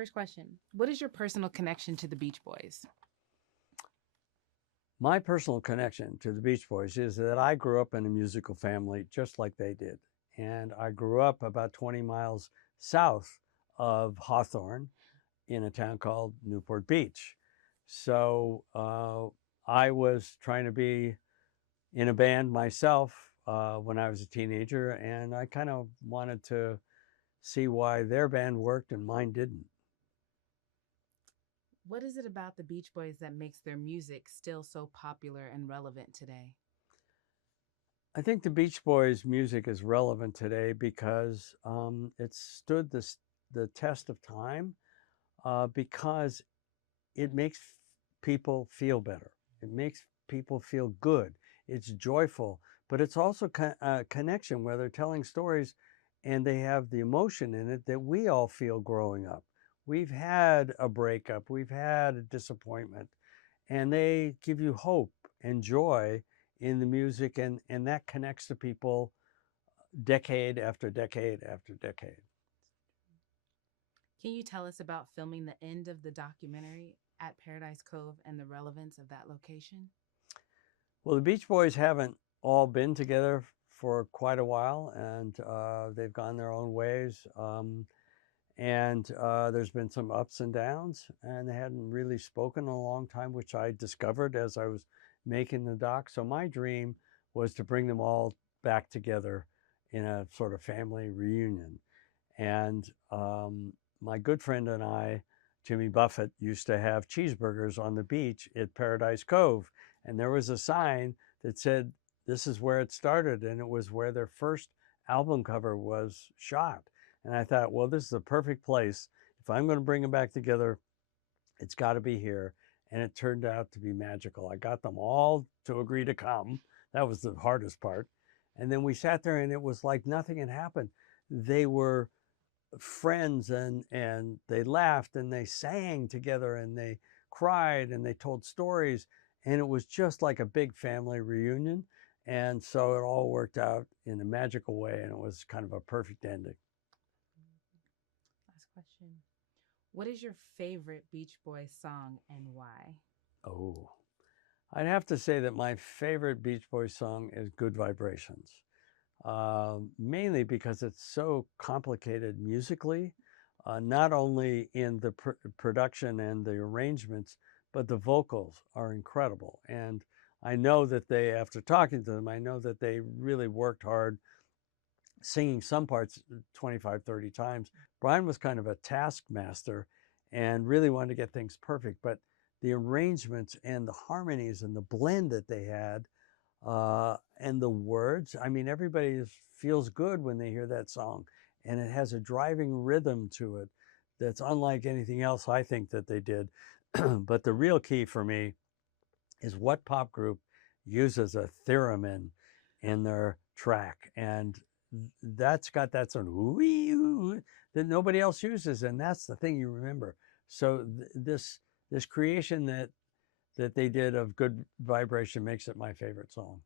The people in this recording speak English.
First question. What is your personal connection to the Beach Boys? My personal connection to the Beach Boys is that I grew up in a musical family just like they did. And I grew up about 20 miles south of Hawthorne in a town called Newport Beach. So I was trying to be in a band myself when I was a teenager, and I kind of wanted to see why their band worked and mine didn't. What is it about the Beach Boys that makes their music still so popular and relevant today? I think the Beach Boys' music is relevant today because it stood the test of time because it makes people feel better. It makes people feel good. It's joyful, but it's also a connection where they're telling stories and they have the emotion in it that we all feel growing up. We've had a breakup, we've had a disappointment, and they give you hope and joy in the music, and that connects to people decade after decade after decade. Can you tell us about filming the end of the documentary at Paradise Cove and the relevance of that location? Well, the Beach Boys haven't all been together for quite a while, and they've gone their own ways. And there's been some ups and downs, and they hadn't really spoken in a long time, which I discovered as I was making the doc. So my dream was to bring them all back together in a sort of family reunion. And my good friend and I, Jimmy Buffett, used to have cheeseburgers on the beach at Paradise Cove. And there was a sign that said, "This is where it started." And it was where their first album cover was shot. And I thought, well, this is a perfect place. If I'm going to bring them back together, it's got to be here. And it turned out to be magical. I got them all to agree to come. That was the hardest part. And then we sat there and it was like nothing had happened. They were friends, and they laughed and they sang together and they cried and they told stories, and it was just like a big family reunion. And so it all worked out in a magical way, and it was kind of a perfect ending. Last question. What is your favorite Beach Boys song and why? Oh, I'd have to say that my favorite Beach Boys song is Good Vibrations, mainly because it's so complicated musically, not only in the production and the arrangements, but the vocals are incredible. And I know that they, after talking to them, I know that they really worked hard singing some parts 25, 30 times. Brian was kind of a taskmaster and really wanted to get things perfect, but the arrangements and the harmonies and the blend that they had and the words, I mean, everybody feels good when they hear that song, and it has a driving rhythm to it that's unlike anything else I think that they did. But the real key for me is what pop group uses a theremin in their track, and that's got that sort of wee that nobody else uses, and that's the thing you remember. So this creation that they did of Good Vibration makes it my favorite song.